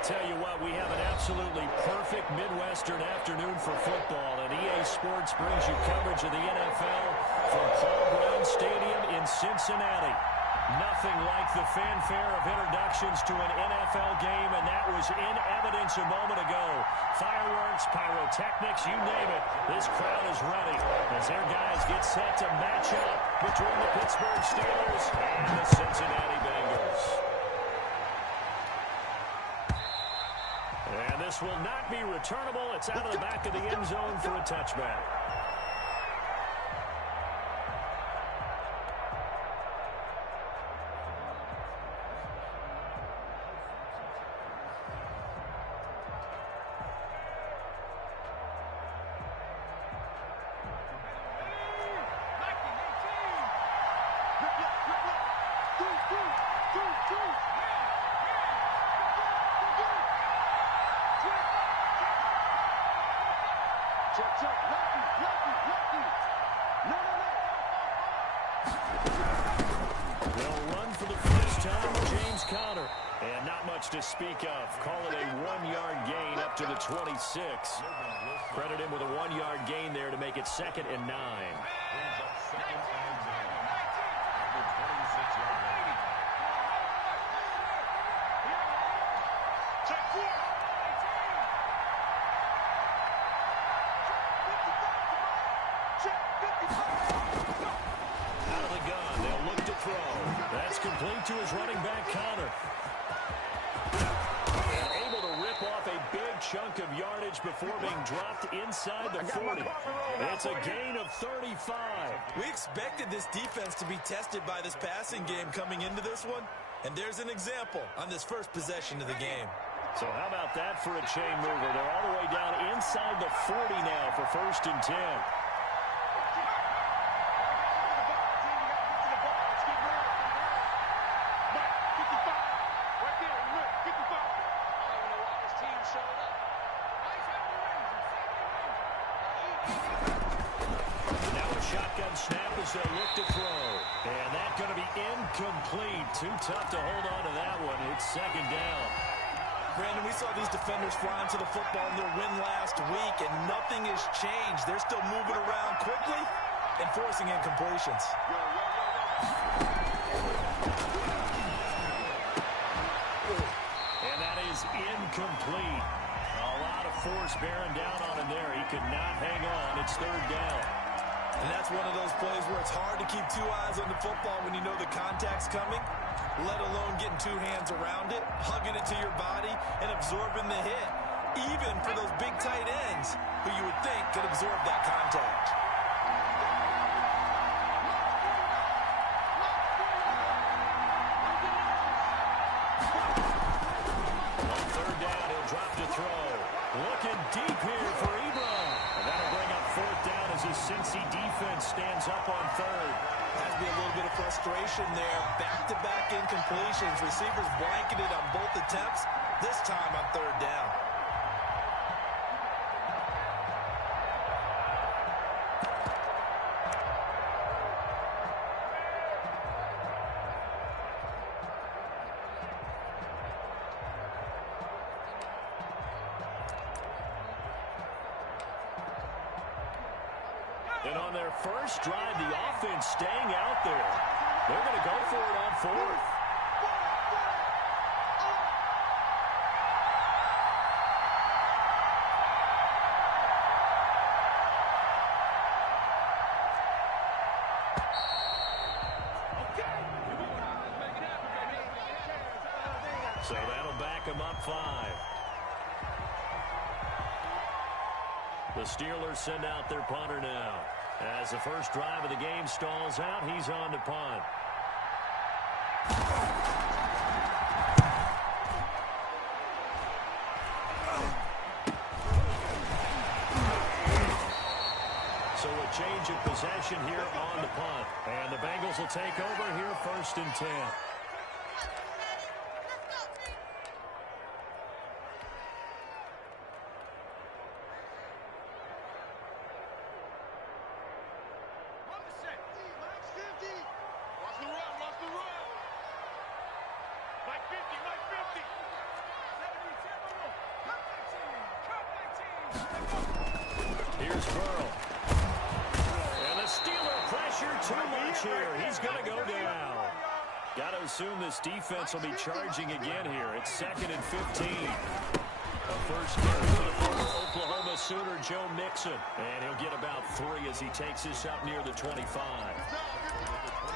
tell you what, we have an absolutely perfect Midwestern afternoon for football, and EA Sports brings you coverage of the NFL from Paul Brown Stadium in Cincinnati. Nothing like the fanfare of introductions to an NFL game, and that was in evidence a moment ago. Fireworks, pyrotechnics, you name it. This crowd is ready as their guys get set to match up between the Pittsburgh Steelers and the Cincinnati Bengals. And this will not be returnable. It's out of the back of the end zone for a touchback. To speak of. Call it a 1-yard gain up to the 26. Credit him with a 1-yard gain there to make it 2nd and 9. Out of the gun, they'll look to throw. That's complete to his running back, Connor. Chunk of yardage before being dropped inside the 40. It's a gain of 35. We expected this defense to be tested by this passing game coming into this one, and there's an example on this first possession of the game. So how about that for a chain mover? They're all the way down inside the 40 now for 1st and 10. Incomplete. Too tough to hold on to that one. It's 2nd down. Brandon, we saw these defenders flying to the football in their win last week, and nothing has changed. They're still moving around quickly and forcing incompletions. And that is incomplete. A lot of force bearing down on him there. He could not hang on. It's 3rd down. And that's one of those plays where it's hard to keep 2 eyes on the football when you know the contact's coming, let alone getting 2 hands around it, hugging it to your body, and absorbing the hit, even for those big tight ends who you would think could absorb that contact. On 3rd down, he'll drop to throw. Looking deep here for Ebron. And that'll bring up 4th down as his Cincy defense stands up on 3rd. Has to be a little bit of frustration there. Back-to-back incompletions. Receivers blanketed on both attempts, this time on 3rd down. And on their first drive, the offense staying out there. They're going to go for it on 4th. So that'll back them up 5. The Steelers send out their punter now. As the first drive of the game stalls out, he's on to punt. So a change of possession here on the punt. And the Bengals will take over here 1st and 10. Mike 50, Mike 50. 70, 10. Here's Burrow. And the Steeler pressure too much here. He's going to go down. Got to assume this defense will be charging again here. It's 2nd and 15. A first carry for the former Oklahoma Sooner, Joe Mixon. And he'll get about 3 as he takes this up near the 25.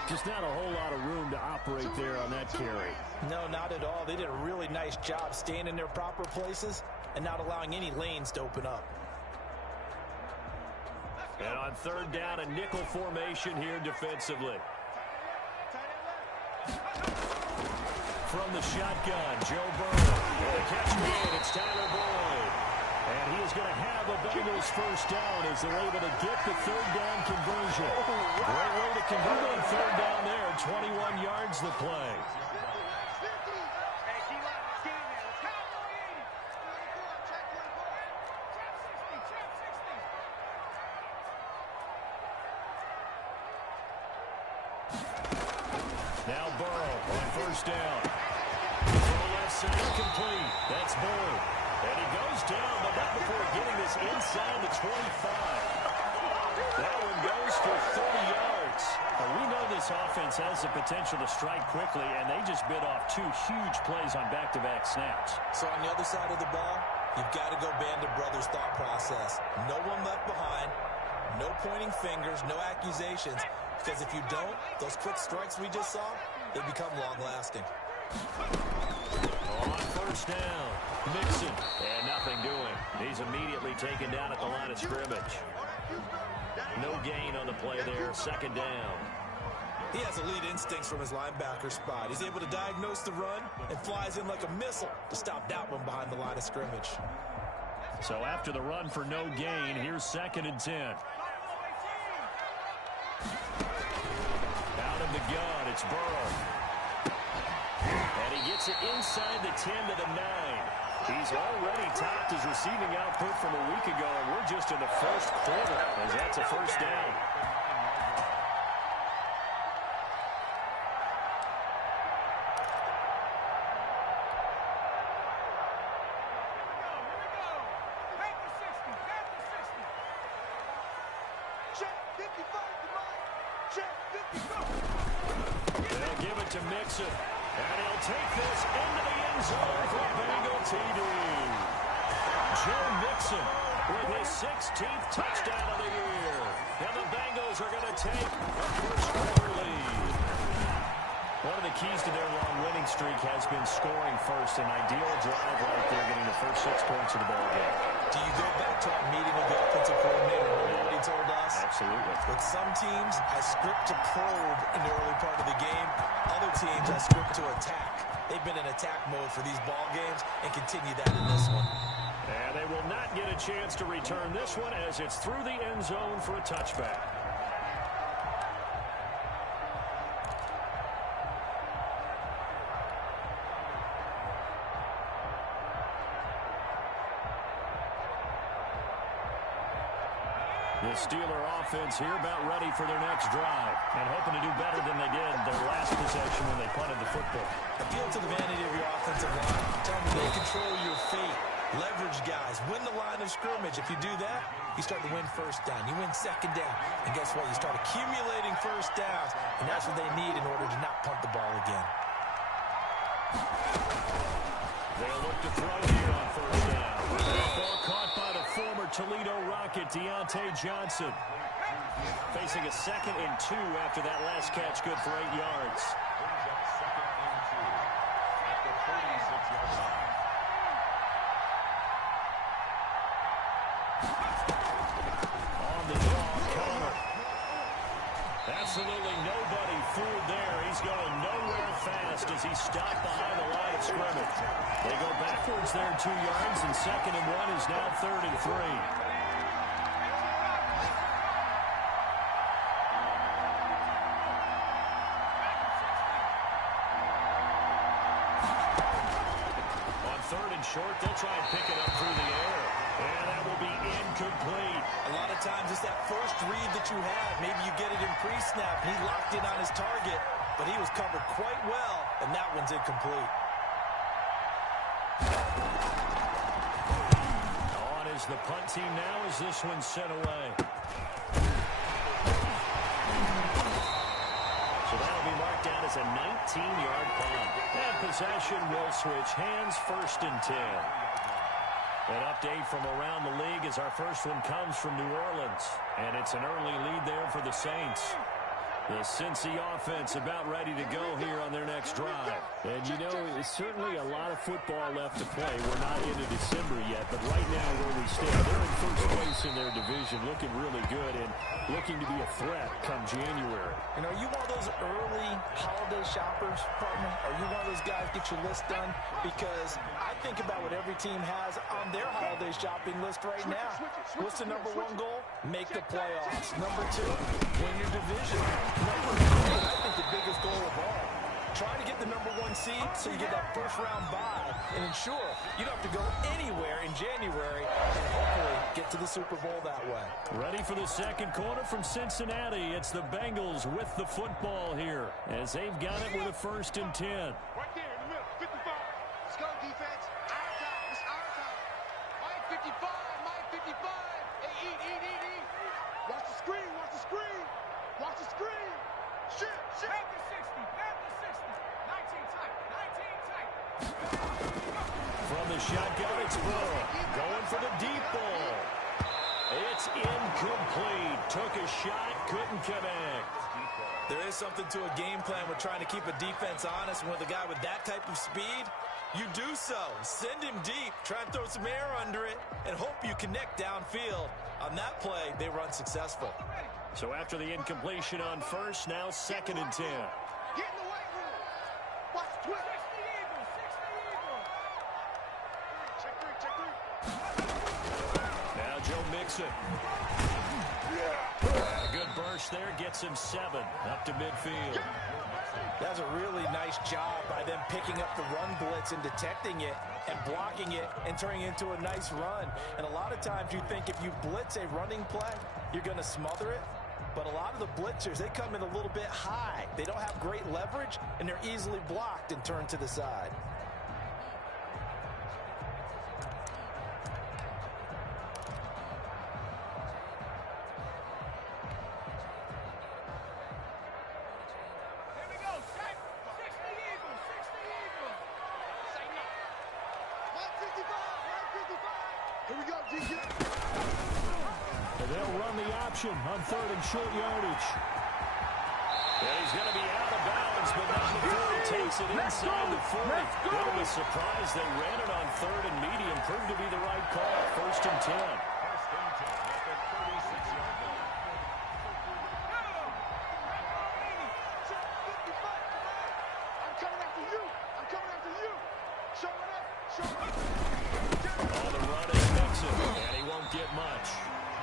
Just not a whole lot of room to operate there on that carry. No, not at all. They did a really nice job staying in their proper places and not allowing any lanes to open up. And on 3rd down, a nickel formation here defensively. From the shotgun, Joe Burrow. And the catch made, it's Tyler Boyd. And he is going to have a Bengals first down as they're able to get the 3rd down conversion. Great way to convert on 3rd down there. 21 yards the play. Now Burrow on 1st down. Throw left side complete. That's Boyd. And he goes down, but not before getting this inside the 25. That one goes for 30 yards. Now, we know this offense has the potential to strike quickly, and they just bit off 2 huge plays on back-to-back snaps. So on the other side of the ball, you've got to go Band of Brothers thought process. No one left behind, no pointing fingers, no accusations. Because if you don't, those quick strikes we just saw, they become long-lasting. On 1st down, Mixon, and nothing doing. He's immediately taken down at the line of scrimmage. No gain on the play there, 2nd down. He has elite instincts from his linebacker spot. He's able to diagnose the run and flies in like a missile to stop that one behind the line of scrimmage. So after the run for no gain, here's 2nd and 10. Out of the gun, it's Burrow. And he gets it inside the 10 to the 9. He's already topped his receiving output from a week ago, and we're just in the 1st quarter as that's a 1st down. They'll give it to Mixon. And he'll take this into the end zone for a Bengal TD. Joe Mixon with his 16th touchdown of the year. And the Bengals are going to take a 1st quarter lead. One of the keys to their long winning streak has been scoring first. An ideal drive right there, getting the first 6 points of the ball game. Do you go back to our meeting with the offensive coordinator? Remember what he told us? Absolutely. With some teams, I script to probe in the early part of the game. Other teams, I script to attack. They've been in attack mode for these ball games and continue that in this one. And they will not get a chance to return this one as it's through the end zone for a touchback. The Steeler offense here about ready for their next drive and hoping to do better than they did their last possession when they punted the football. Appeal to the vanity of your offensive line. Tell them they control your fate. Leverage guys. Win the line of scrimmage. If you do that, you start to win 1st down. You win 2nd down. And guess what? You start accumulating 1st downs. And that's what they need in order to not punt the ball again. They'll look to throw here on 1st down. Ball caught by the former Toledo Rocket, Deontay Johnson. Facing a 2nd and 2 after that last catch, good for 8 yards. On the draw, Connor. Absolutely nobody fooled there. He's going nowhere fast as he stopped behind the line of scrimmage. They go backwards there 2 yards, and 2nd and 1 is now 3rd and 3. On 3rd and short, they'll try and pick it up through the air. And that will be incomplete. A lot of times it's that first read that you have. Maybe you get it in pre-snap. He locked in on his target, but he was covered quite well, and that one's incomplete. On his is the punt team now as this one's sent away. So that'll be marked down as a 19-yard punt. And possession will switch hands, 1st and 10. An update from around the league as our first one comes from New Orleans. And it's an early lead there for the Saints. The Cincy offense about ready to go here on their next drive. And, you know, it's certainly a lot of football left to play. We're not into December yet, but right now where we stand, they're in first place in their division, looking really good and looking to be a threat come January. You know, are you one of those early holiday shoppers, partner? Are you one of those guys get your list done? Because I think about what every team has on their holiday shopping list right now. What's the #1 goal? Make the playoffs. #2, win your division. #3, I think the biggest goal of all, trying to get the #1 seed so you get that first-round bye and ensure you don't have to go anywhere in January and hopefully get to the Super Bowl that way. Ready for the second quarter from Cincinnati. It's the Bengals with the football here as they've got it with a 1st and 10. Right there in the middle, 55. Let's go, defense. Our time. It's our time. Mike 55. Mike 55. Hey, eat. Watch the screen. Watch the screen. Watch the screen. Shit. Panther 60. Panther 60. 19 tight. 19 tight. From the shotgun, it's Burrow. Going for the deep ball. It's incomplete. Took a shot, couldn't connect. There is something to a game plan with trying to keep a defense honest. And with a guy with that type of speed, you do so. Send him deep. Try and throw some air under it and hope you connect downfield. On that play, they were unsuccessful. So after the incompletion on first, now 2nd and 10. Get in the weight room. Watch the twist. 60 Eagles. 60 Eagles. Check 3. Now Joe Mixon. A good burst there, gets him 7 up to midfield. That's a really nice job by them picking up the run blitz and detecting it and blocking it and turning it into a nice run. And a lot of times you think if you blitz a running play, you're going to smother it. But a lot of the blitzers, they come in a little bit high. They don't have great leverage, and they're easily blocked and turned to the side. Here we go. 60 Eagles. 60 Eagles. Say no. 155. 155. Here we go, DJ. And they'll run the option on 3rd and short yardage. And he's going to be out of bounds, but not before he takes it inside the 40. Bit of a surprise. They ran it on 3rd and medium. Proved to be the right call. 1st and 10. I'm coming after you. I'm coming after you. Show it up. Show it up. All the run is Mixon, and he won't get much.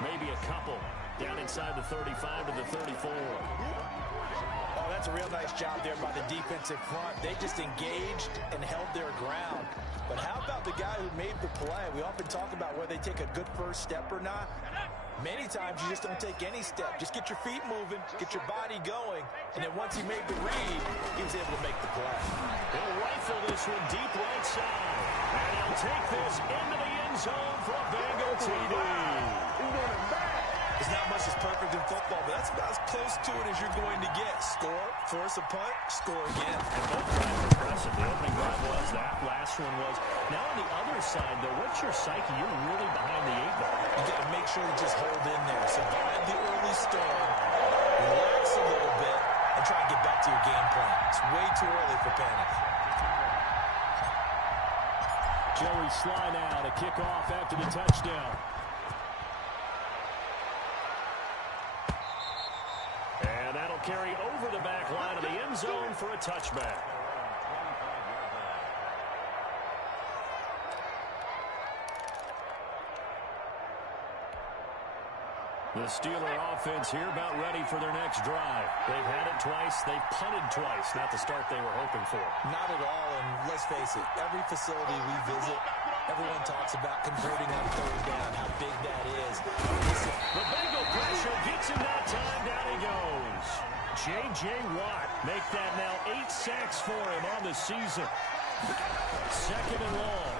Maybe a couple. Down inside the 35 to the 34. Oh, that's a real nice job there by the defensive front. They just engaged and held their ground. But how about the guy who made the play? We often talk about whether they take a good first step or not. Many times you just don't take any step. Just get your feet moving, get your body going, and then once he made the read, he was able to make the play. He'll rifle this one deep right side. And he'll take this into the end zone for a Bengal TD. There's not much that's perfect in football, but that's about as close to it as you're going to get. Score, force a punt, score again. And both drives were impressive. The opening drive was, that last one was. Now on the other side, though, what's your psyche? You're really behind the 8 ball. You got to make sure you just hold in there. Survive the early storm, relax a little bit, and try and get back to your game plan. It's way too early for panic. Joey Sly now to kick off after the touchdown. And that'll carry over the back line of the end zone for a touchback. The Steeler offense here about ready for their next drive. They've had it twice. They've punted twice. Not the start they were hoping for. Not at all, and let's face it, every facility we visit, everyone talks about converting on 3rd down, how big that is. Listen, the Bengal pressure gets him that time. Down he goes. J.J. Watt make that now 8 sacks for him on the season. 2nd and long.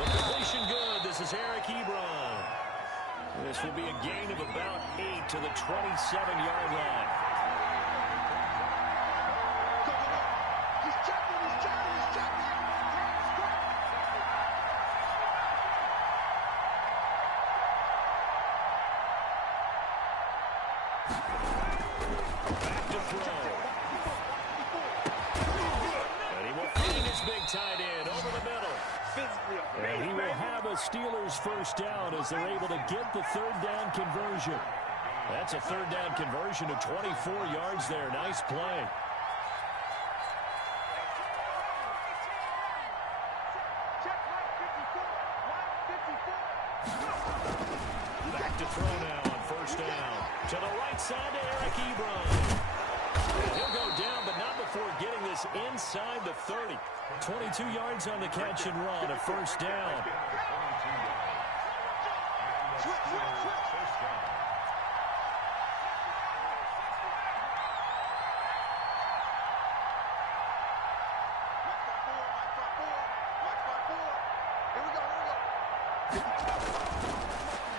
The completion good. The This is Eric Ebron. This will be a gain of about 8 to the 27-yard line. He's checking, he's checking, he's checking. Back to throw. And he will find his big tight end over the middle. And he will have a Steelers first down as they're able to get the third down conversion. That's a third down conversion of 24 yards there. Nice play. Back to throw now on first down. To the right side to Eric Ebron. And he'll go down, but not before getting this inside the 30. 22 yards on the catch and run, a first down.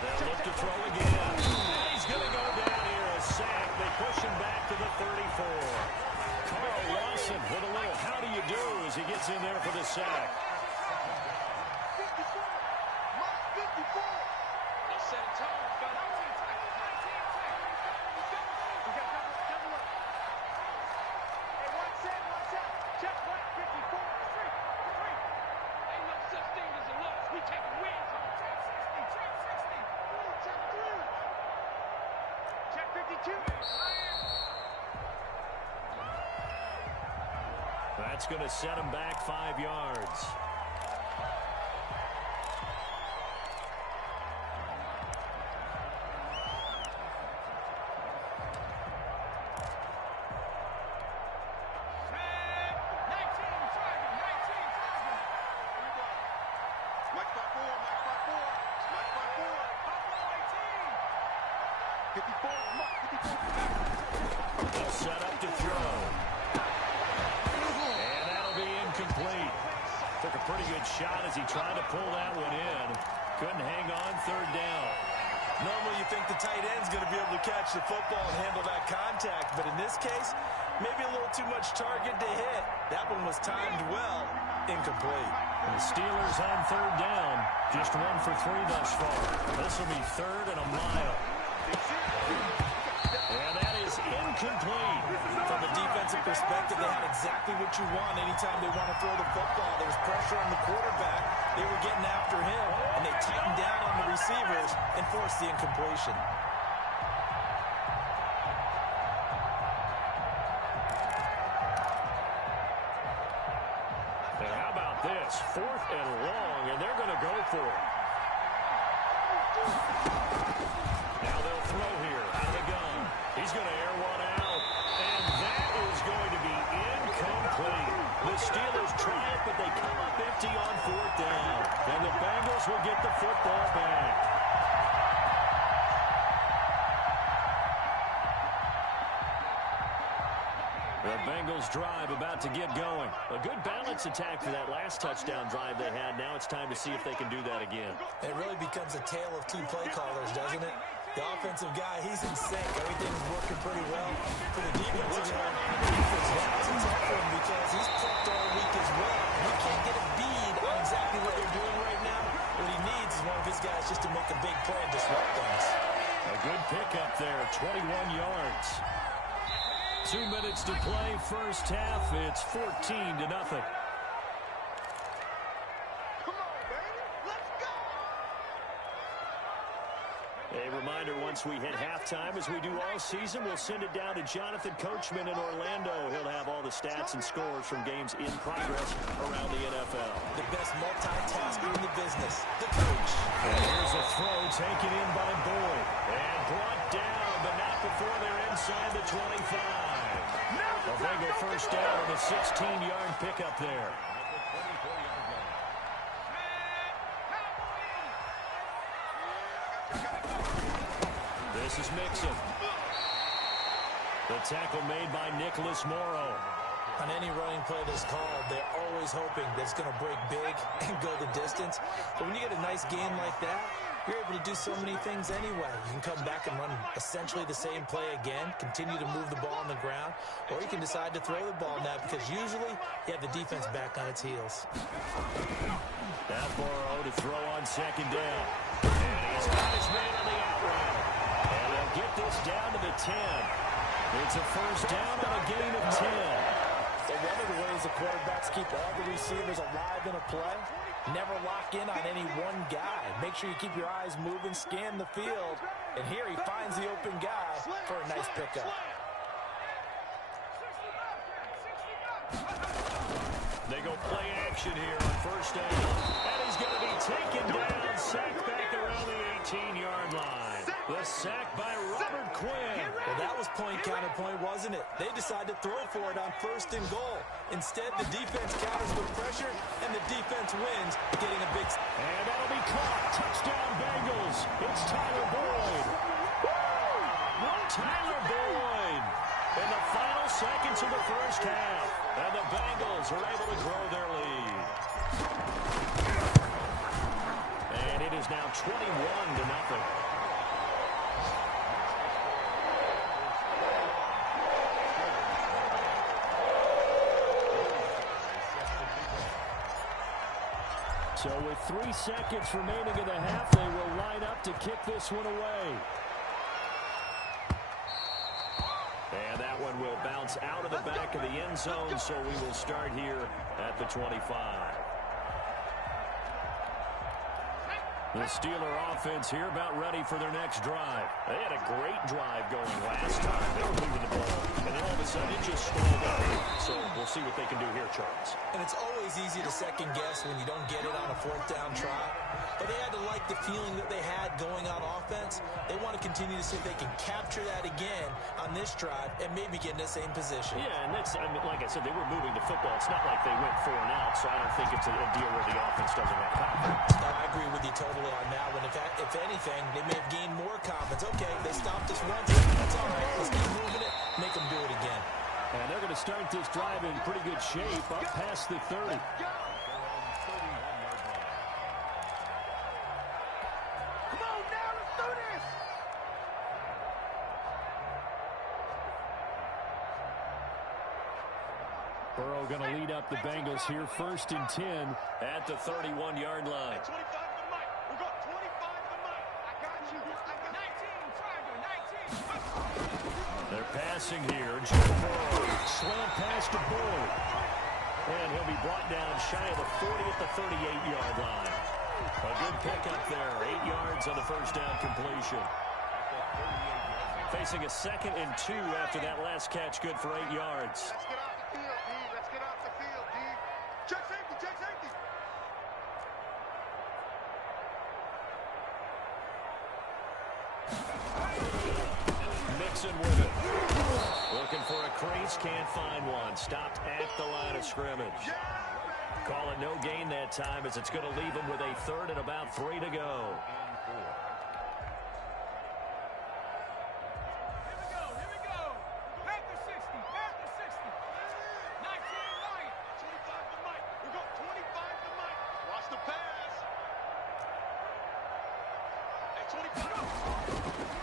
They'll look to throw again. And he's going to go down here, a sack. They push him back to the 34. Carl Lawson with a little how do you do as he gets in there for the sack. 54. Mark 54. He set a tone, fella. We got double up. Hey, one set. Check right, 54. Ain't no such thing as a loss. We taking wins home. Check 60. Check 3. Check 52. That's going to set him back 5 yards. They'll set up to throw. And that'll be incomplete. Took a pretty good shot as he tried to pull that one in. Couldn't hang on third down. Normally you think the tight end's going to be able to catch the football and handle that contact, but in this case, maybe a little too much target to hit. That one was timed well, incomplete. And the Steelers on third down, just 1 for 3 thus far. This will be third and a mile. And that is incomplete. From a defensive perspective, they had exactly what you want anytime they want to throw the football. There was pressure on the quarterback. They were getting after him, and they tightened down on the receivers and forced the incompletion. And how about this? 4th and long, and they're going to go for it. Now they'll throw here out of the gun. He's going to air one out, and that is going to be incomplete. The Steelers try it, but they come up empty on 4th down, and the Bengals will get the football back. The Bengals drive about to get going. A good balance attack for that last touchdown drive they had. Now it's time to see if they can do that again. It really becomes a tale of two play callers, doesn't it? The offensive guy, he's in sync. Everything's working pretty well. For the defensive guy, it's tough for him because he's prepped all week as well. He can't get a bead on exactly what they're doing right now. What he needs is one of his guys just to make a big play and disrupt things. A good pickup there, 21 yards. 2 minutes to play, first half. It's 14-0. Come on, baby. Let's go. A reminder, once we hit halftime, as we do all season, we'll send it down to Jonathan Coachman in Orlando. He'll have all the stats and scores from games in progress around the NFL. The best multitasker in the business, the coach. And here's a throw taken in by Boyd. And brought down, but not before they're inside the 25. A Bengal first down with a 16-yard pickup there. This is Mixon. The tackle made by Nicholas Morrow. On any running play that's called, they're always hoping that it's going to break big and go the distance. But when you get a nice game like that, you're able to do so many things anyway. You can come back and run essentially the same play again, continue to move the ball on the ground, or you can decide to throw the ball now because usually you have the defense back on its heels. Now Burrow to throw on second down. And he's got his man on the out route. And they'll get this down to the 10. It's a first down on a gain of 10. So one of the ways the quarterbacks keep all the receivers alive in a play, never lock in on any one guy. Make sure you keep your eyes moving, scan the field. And here he finds the open guy for a nice pickup. They go play action here on first down. And he's going to be taken down, sacked back around the 18-yard line. The sack by Robert Quinn. Well, that was point counterpoint, wasn't it? They decided to throw for it on first and goal. Instead, the defense counters with pressure, and the defense wins, getting a big... And that'll be caught. Touchdown, Bengals. It's Tyler Boyd. Tyler Boyd in the final seconds of the first half. And the Bengals are able to grow their lead. And it is now 21-0. So with 3 seconds remaining in the half, they will line up to kick this one away. And that one will bounce out of the back of the end zone, so we will start here at the 25. The Steeler offense here about ready for their next drive. They had a great drive going last time. They were moving the ball, and then all of a sudden it just stalled out. So we'll see what they can do here, Charles. And it's always easy to second guess when you don't get it on a fourth down try. But they had to like the feeling that they had going on offense. They want to continue to see if they can capture that again on this drive and maybe get in the same position. Yeah, and that's, I mean, like I said, they were moving the football. It's not like they went 4 and out, so I don't think it's a deal where the offense doesn't have confidence. I agree with you totally on that one. If anything, they may have gained more confidence. Okay, they stopped us once. That's all right. Let's keep moving it. Make them do it again. And they're going to start this drive in pretty good shape up past the 30. Burrow going to lead up the Bengals here, 1st and 10 at the 31-yard line. 25 to Mike. We got 25 to Mike. I got you. I got 19. They're passing here. Joe Burrow, slant pass to Boyd. And he'll be brought down shy of the 40 at the 38-yard line. A good pickup there. 8 yards on the first down completion. Facing a 2nd and 2 after that last catch, good for 8 yards. Let's get off the field, D. Let's get off the field, D. Check safety, check safety. Mixon with it. Looking for a crease, can't find one. Stopped at the line of scrimmage. Call it no gain that time as it's going to leave him with a 3rd and about 3 to go.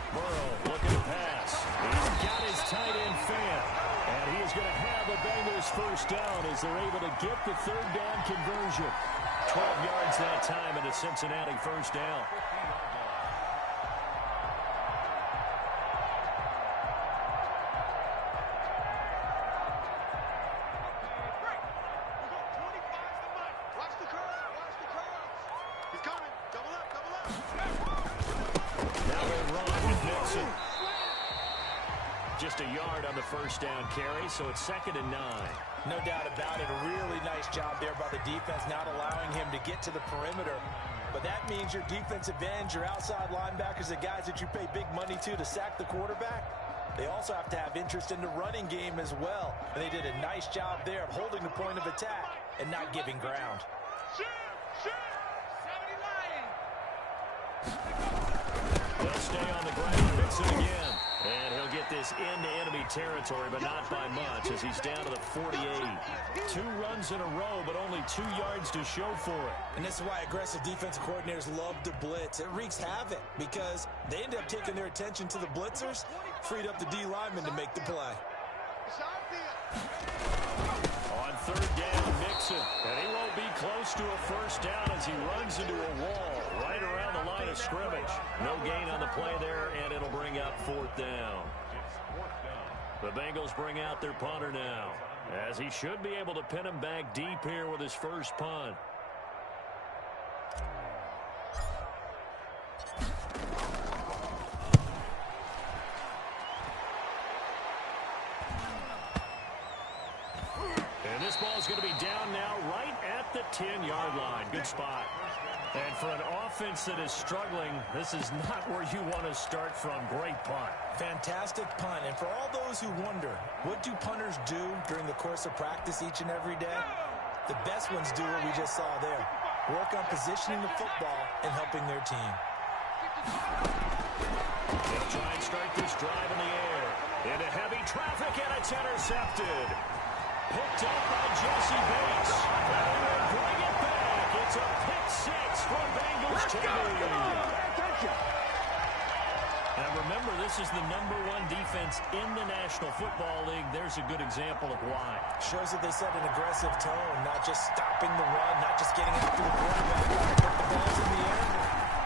Burrow looking to pass. He's got his tight end fan. And he is going to have the Bengals first down as they're able to get the 3rd down conversion. 12 yards that time and a Cincinnati first down. Just a yard on the first down carry, so it's 2nd and 9. No doubt about it. A really nice job there by the defense, not allowing him to get to the perimeter. But that means your defensive ends, your outside linebackers, the guys that you pay big money to sack the quarterback, they also have to have interest in the running game as well. And they did a nice job there of holding the point of attack and not giving ground. They'll stay on the ground. Fix it again. And he'll get this into enemy territory, but not by much as he's down to the 48. 2 runs in a row, but only 2 yards to show for it. And this is why aggressive defensive coordinators love to blitz. It wreaks havoc because they end up taking their attention to the blitzers, freed up the D lineman to make the play. On 3rd down, Mixon. And he won't be close to a first down as he runs into a wall right around the line of scrimmage. No gain on the play there, and it'll bring up 4th down. The Bengals bring out their punter now, as he should be able to pin him back deep here with his first punt. And this ball is going to be down now right at the 10-yard line. Good spot. And for an offense that is struggling, this is not where you want to start from. Great punt. Fantastic punt. And for all those who wonder, what do punters do during the course of practice each and every day? The best ones do what we just saw there. Work on positioning the football and helping their team. They'll try and start this drive in the air. Into heavy traffic, and it's intercepted. Picked up by Jesse Bates. And they will bring it back. It's a pick 6 for Bengals TV. Now remember, this is the #1 defense in the National Football League. There's a good example of why. Shows that they set an aggressive tone, not just stopping the run, not just getting after the quarterback. Put the balls in the air.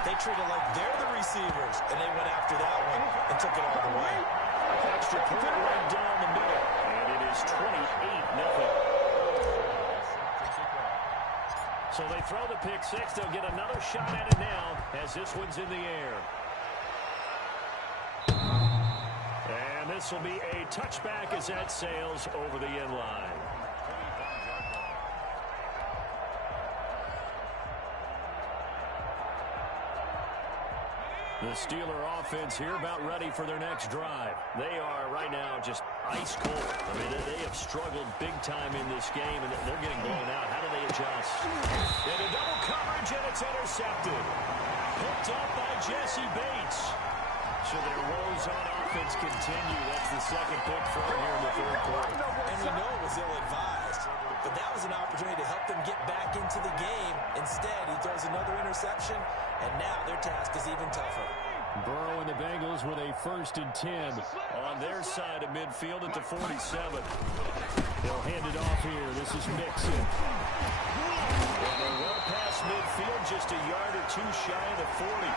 They treat it like they're the receivers, and they went after that one and took it all the way. Extra point right down the middle, and it is 28-0. So they throw the pick 6. They'll get another shot at it now as this one's in the air. And this will be a touchback as that sails over the end line. The Steeler offense here about ready for their next drive. They are right now just ice cold. I mean, they have struggled big time in this game, and they're getting blown out. How do they adjust? Into double coverage, and it's intercepted. Picked up by Jesse Bates. So their woes on offense continue. That's the second pick for him here in the 3rd quarter. And we know it was ill-advised, but that was an opportunity to help them get back into the game. Instead, he throws another interception, and now their task is even tougher. Burrow and the Bengals with a 1st and 10 on their side of midfield at the 47. They'll hand it off here. This is Mixon. And they're well past midfield, just a yard or 2 shy of the 40.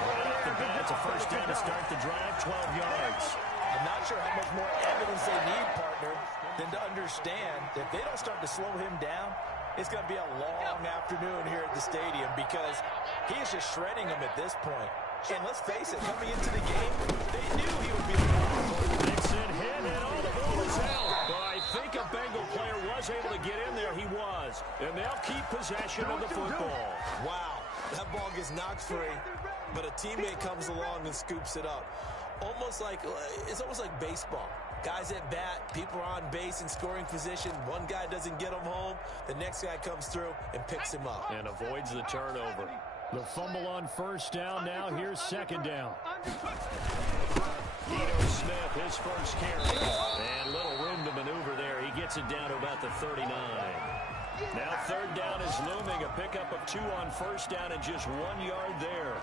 Right off the bat, it's a first down to start the drive, 12 yards. I'm not sure how much more evidence they need, partner, than to understand that if they don't start to slow him down, it's going to be a long afternoon here at the stadium because he is just shredding them at this point. And let's face it, coming into the game, they knew he would be the ball. Mixon hit, and all the ball is out. But I think a Bengal player was able to get in there. He was. And they'll keep possession of the football. Wow, that ball gets knocked free, but a teammate comes along and scoops it up. It's almost like baseball. Guys at bat, people are on base in scoring position. One guy doesn't get him home. The next guy comes through and picks him up. And avoids the turnover. The fumble on 1st down. Now here's 2nd down. Ito Smith, his first carry. And little room to maneuver there. He gets it down to about the 39. Now 3rd down is looming. A pickup of 2 on 1st down and just 1 yard there.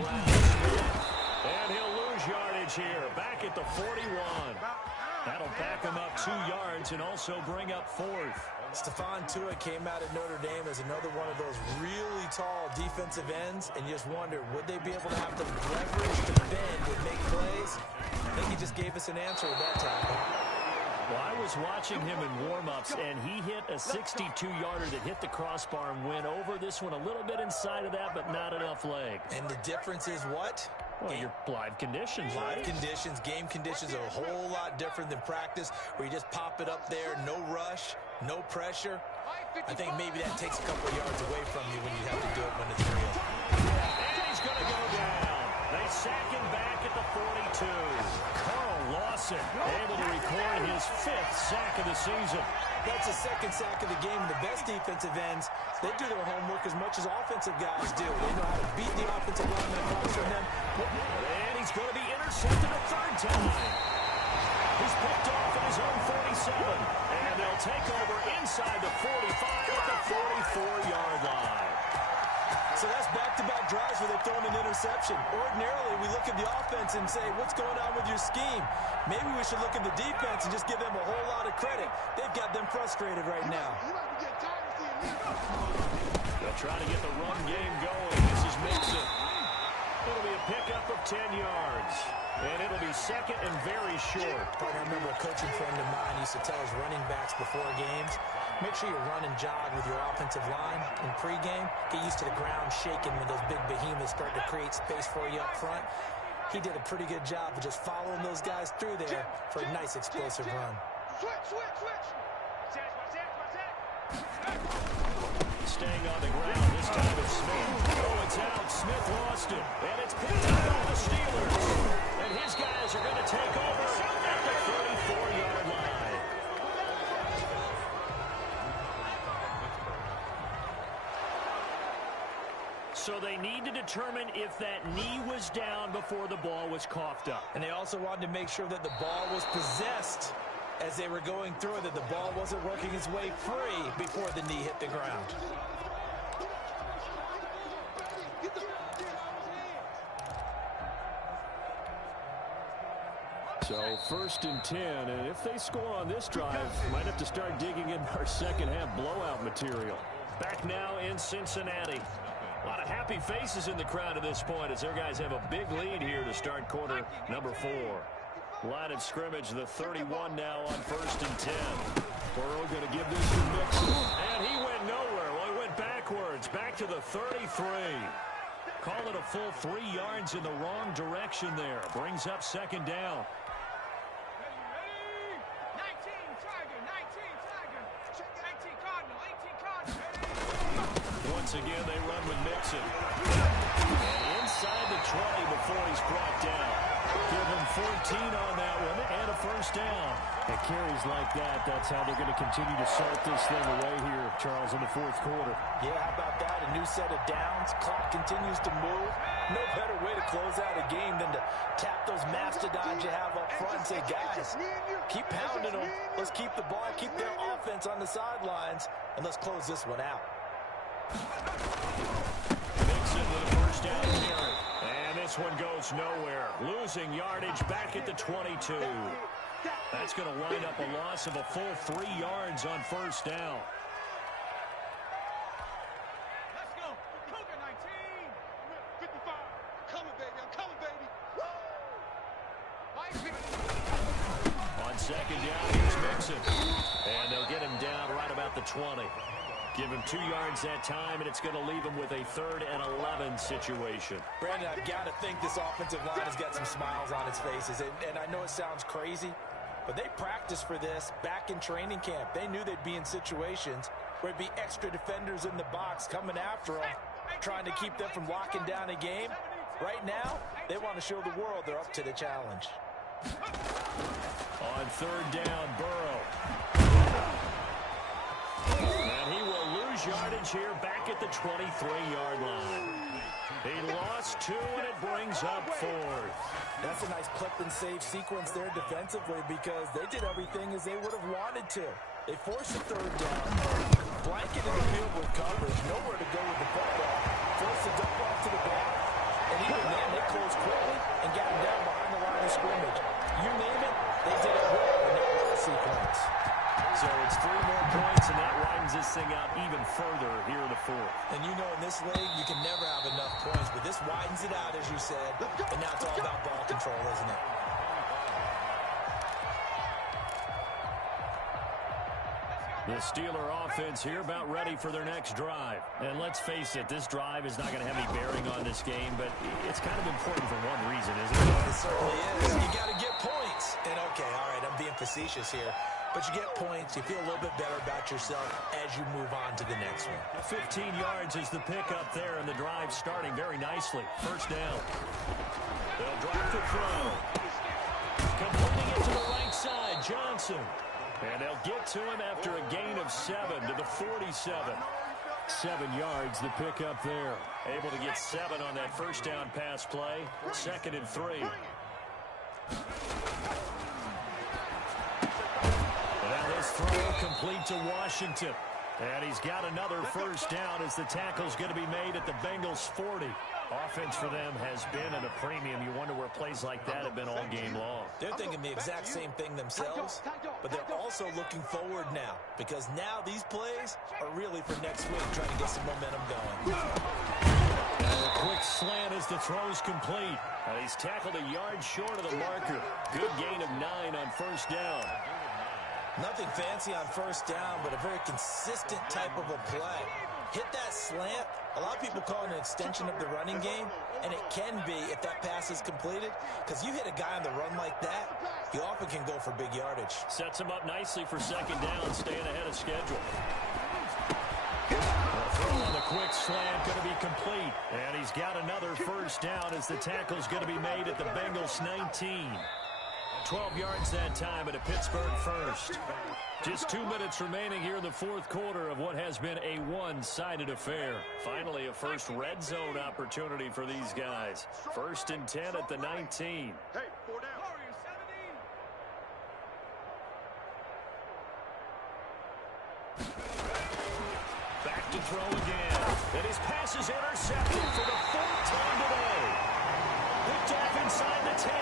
And he'll lose yardage here. Back at the 41. That'll back him up 2 yards and also bring up 4th. Stephon Tuitt came out of Notre Dame as another one of those really tall defensive ends, and you just wonder, would they be able to have the leverage to bend and make plays? I think he just gave us an answer at that time. Well, I was watching him in warm-ups, and he hit a 62-yarder that hit the crossbar and went over. This one a little bit inside of that, but not enough leg. And the difference is what? Well, your live conditions, right? Live conditions, game conditions are a whole lot different than practice, where you just pop it up there, no rush, no pressure. I think maybe that takes a couple of yards away from you when you have to do it when it's real. And he's going to go down. They sack him back at the 42. Carl Lawson Lawson able to record his 5th sack of the season. That's a 2nd sack of the game. The best defensive ends, they do their homework as much as offensive guys do. They know how to beat the offensive lineman across from them. And he's going to be intercepted a 3rd time. He's picked off at his own 47. And they'll take over inside the 45 at the 44-yard line. So that's back-to-back drives where they've thrown an interception. Ordinarily, we look at the offense and say, what's going on with your scheme? Maybe we should look at the defense and just give them a whole lot of credit. They've got them frustrated right now. They'll try to get the run game going. This is Mixon. It'll be a pickup of 10 yards. And it'll be 2nd and very short. I remember a coaching friend of mine used to tell his running backs before games, make sure you run and jog with your offensive line in pregame. Get used to the ground shaking when those big behemoths start to create space for you up front. He did a pretty good job of just following those guys through there for a nice explosive run. Staying on the ground. This time it's Smith. Oh, it's out. Smith lost it. And it's picked up by the Steelers. And his guys are going to take over at the 34-yard line. So they need to determine if that knee was down before the ball was coughed up. And they also wanted to make sure that the ball was possessed as they were going through it, that the ball wasn't working its way free before the knee hit the ground. So 1st and 10, and if they score on this drive, might have to start digging in our second half blowout material. Back now in Cincinnati. A lot of happy faces in the crowd at this point as their guys have a big lead here to start quarter number 4. Line of scrimmage, the 31 now on 1st and 10. Burrow going to give this to Mixon. And he went nowhere. Well, he went backwards, back to the 33. Call it a full 3 yards in the wrong direction there. Brings up 2nd down. Once again, they run with Mixon. And inside the 20 before he's brought down. Give him 14 on that one and a 1st down. At carries like that, that's how they're going to continue to salt this thing away here, Charles, in the 4th quarter. Yeah, how about that? A new set of downs. Clock continues to move. No better way to close out a game than to tap those mastodons you have up front and say, guys, keep pounding them. Let's keep the ball, keep their offense on the sidelines, and let's close this one out. Mixon with a 1st down carry. And this one goes nowhere. Losing yardage back at the 22. That's going to wind up a loss of a full 3 yards on 1st down. Let's go. Cougar 19. 55. I'm coming, baby. I'm coming, baby. Woo! On 2nd down, here's Mixon. And they'll get him down right about the 20. Give him 2 yards that time, and it's going to leave him with a 3rd and 11 situation. Brandon, I've got to think this offensive line has got some smiles on its faces. And I know it sounds crazy, but they practiced for this back in training camp. They knew they'd be in situations where it'd be extra defenders in the box coming after them, trying to keep them from locking down a game. Right now, they want to show the world they're up to the challenge. On 3rd down, Burrow. And he will lose yardage here back at the 23-yard line. He lost 2, and it brings up 4th. That's a nice clip and save sequence there defensively because they did everything as they would have wanted to. They forced a 3rd down, blanketed the field with coverage, nowhere to go with the football, forced the dump off to the back, and even then they closed quickly and got him down behind the line of scrimmage. You name it, they did it well in that last sequence. So it's 3 more points, and that widens this thing out even further here in the 4th. And you know in this league, you can never have enough points, but this widens it out, as you said, and now it's all about ball control, isn't it? The Steeler offense here about ready for their next drive. And let's face it, this drive is not going to have any bearing on this game, but it's kind of important for one reason, isn't it? It certainly is. You got to get points. And okay, all right, I'm being facetious here. But you get points, you feel a little bit better about yourself as you move on to the next one. 15 yards is the pickup there, and the drive starting very nicely. 1st down. They'll drop the throw. Completing it to the Johnson. And they'll get to him after a gain of 7 to the 47. 7 yards the pick up there. Able to get 7 on that first down pass play. 2nd and 3. Now this throw complete to Washington. And he's got another first down as the tackle's going to be made at the Bengals 40. Offense for them has been at a premium. You wonder where plays like that have been all game long. They're thinking the exact same thing themselves, but they're also looking forward now because now these plays are really for next week, trying to get some momentum going. And a quick slant as the throw's complete. And he's tackled a yard short of the marker. Good gain of 9 on first down. Nothing fancy on first down, but a very consistent type of a play. Hit that slant. A lot of people call it an extension of the running game, and it can be if that pass is completed, because you hit a guy on the run like that, he often can go for big yardage. Sets him up nicely for second down, staying ahead of schedule. The throw on the quick slant going to be complete, and he's got another first down as the tackle's going to be made at the Bengals 19. 12 yards that time at a Pittsburgh first. Just 2 minutes remaining here in the fourth quarter of what has been a one-sided affair. Finally, a first red zone opportunity for these guys. 1st and 10 at the 19. Hey, 4 down. Back to throw again. And his pass is intercepted for the 4th time today. Picked off inside the 10.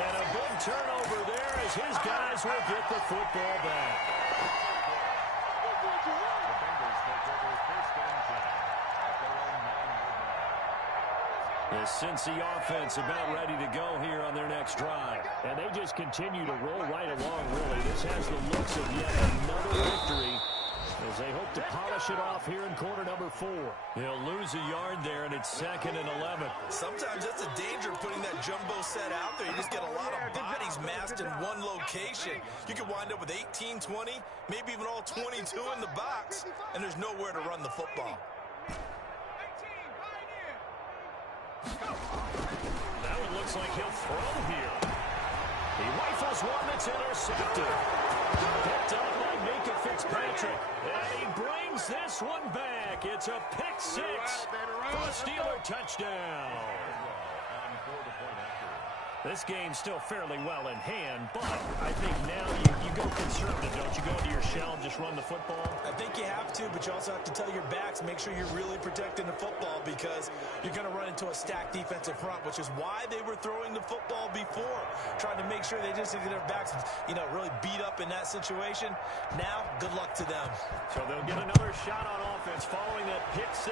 And a big turnover there as his guys will get the football back. The Cincy offense about ready to go here on their next drive. And they just continue to roll right along, really. This has the looks of yet another victory as they hope to polish it off here in quarter number 4. He'll lose a yard there, and it's 2nd and 11. Sometimes that's a danger putting that jumbo set out there. You just get a lot of bodies massed in one location. You could wind up with 18, 20, maybe even all 22 in the box, and there's nowhere to run the football. That one looks like he'll throw here. He rifles one that's intercepted. Picked up by Mika Fitzpatrick. And he brings this one back. It's a pick 6 for a Steeler touchdown. This game's still fairly well in hand, but I think now you go conservative, don't you? Go into your shell and just run the football? I think you have to, but you also have to tell your backs, make sure you're really protecting the football because you're going to run into a stacked defensive front, which is why they were throwing the football before, trying to make sure they just get their backs, really beat up in that situation. Now, good luck to them. So they'll get another shot on offense following that pick 6,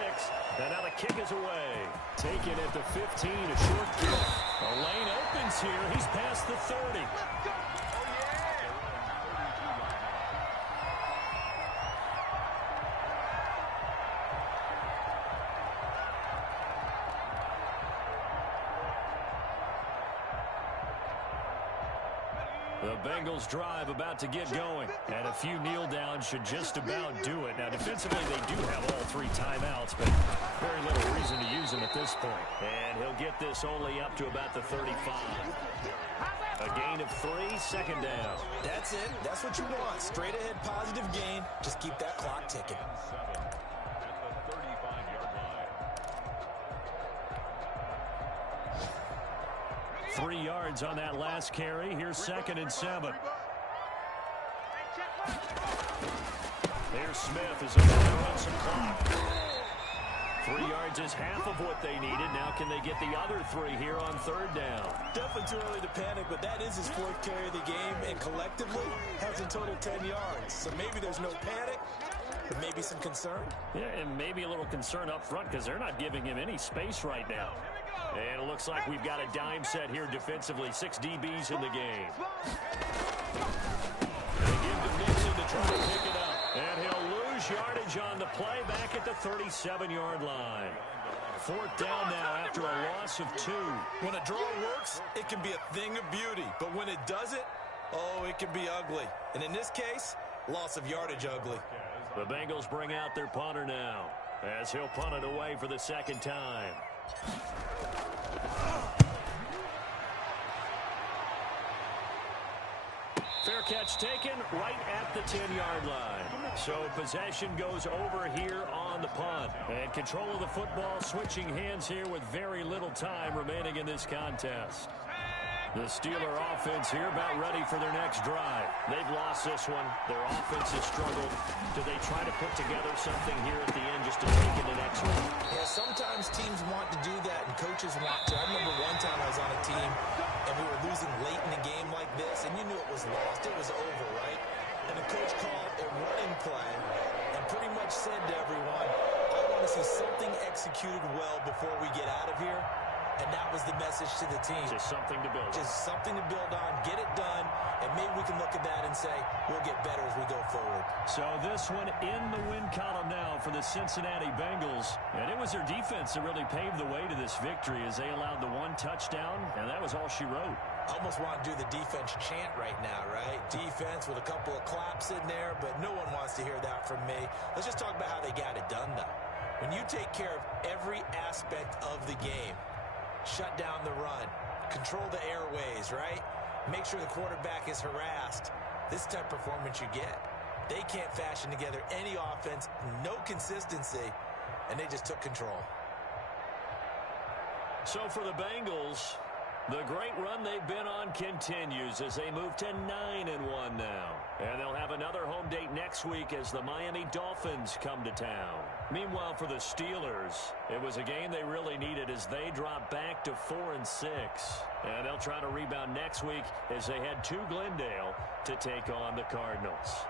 and now the kick is away. Taken at the 15, a short kick. The lane opens here. He's past the 30. The Bengals drive about to get going, and a few kneel downs should just about do it. Now, defensively, they do have all 3 timeouts, but very little reason to use them at this point. And he'll get this only up to about the 35. A gain of 3, 2nd down. That's it. That's what you want. Straight ahead, positive gain. Just keep that clock ticking. 3 yards on that last carry. Here's 2nd and 7. There's Smith as they're going to run some clock. 3 yards is half of what they needed. Now can they get the other 3 here on 3rd down? Definitely too early to panic, but that is his 4th carry of the game, and collectively has a total 10 yards. So maybe there's no panic, but maybe some concern. Yeah, and maybe a little concern up front because they're not giving him any space right now. And it looks like we've got a dime set here defensively. 6 DBs in the game. They give to Mixon to try to pick it up. And he'll lose yardage on the play back at the 37-yard line. 4th down now after a loss of 2. When a draw works, it can be a thing of beauty. But when it doesn't, oh, it can be ugly. And in this case, loss of yardage ugly. The Bengals bring out their punter now as he'll punt it away for the 2nd time. Fair catch taken right at the 10-yard line. So possession goes over here on the punt. And control of the football switching hands here with very little time remaining in this contest. The Steeler offense here about ready for their next drive. They've lost this one. Their offense has struggled. Do they try to put together something here at the end just to take it the next one? Yeah, sometimes teams want to do that and coaches want to. I remember one time I was on a team and we were losing late in a game like this, and you knew it was lost. It was over, right? And the coach called a running play and pretty much said to everyone, I want to see something executed well before we get out of here. And that was the message to the team. Just something to build on. Just something to build on, get it done, and maybe we can look at that and say, we'll get better as we go forward. So this one in the win column now for the Cincinnati Bengals. And it was their defense that really paved the way to this victory as they allowed the one touchdown, and that was all she wrote. I almost want to do the defense chant right now, right? Defense with a couple of claps in there, but no one wants to hear that from me. Let's just talk about how they got it done, though. When you take care of every aspect of the game, shut down the run, control the airways, right? Make sure the quarterback is harassed. This type of performance you get. They can't fashion together any offense, no consistency, and they just took control. So for the Bengals, the great run they've been on continues as they move to 9-1 now. And they'll have another home date next week as the Miami Dolphins come to town. Meanwhile, for the Steelers, it was a game they really needed as they drop back to 4-6. And they'll try to rebound next week as they head to Glendale to take on the Cardinals.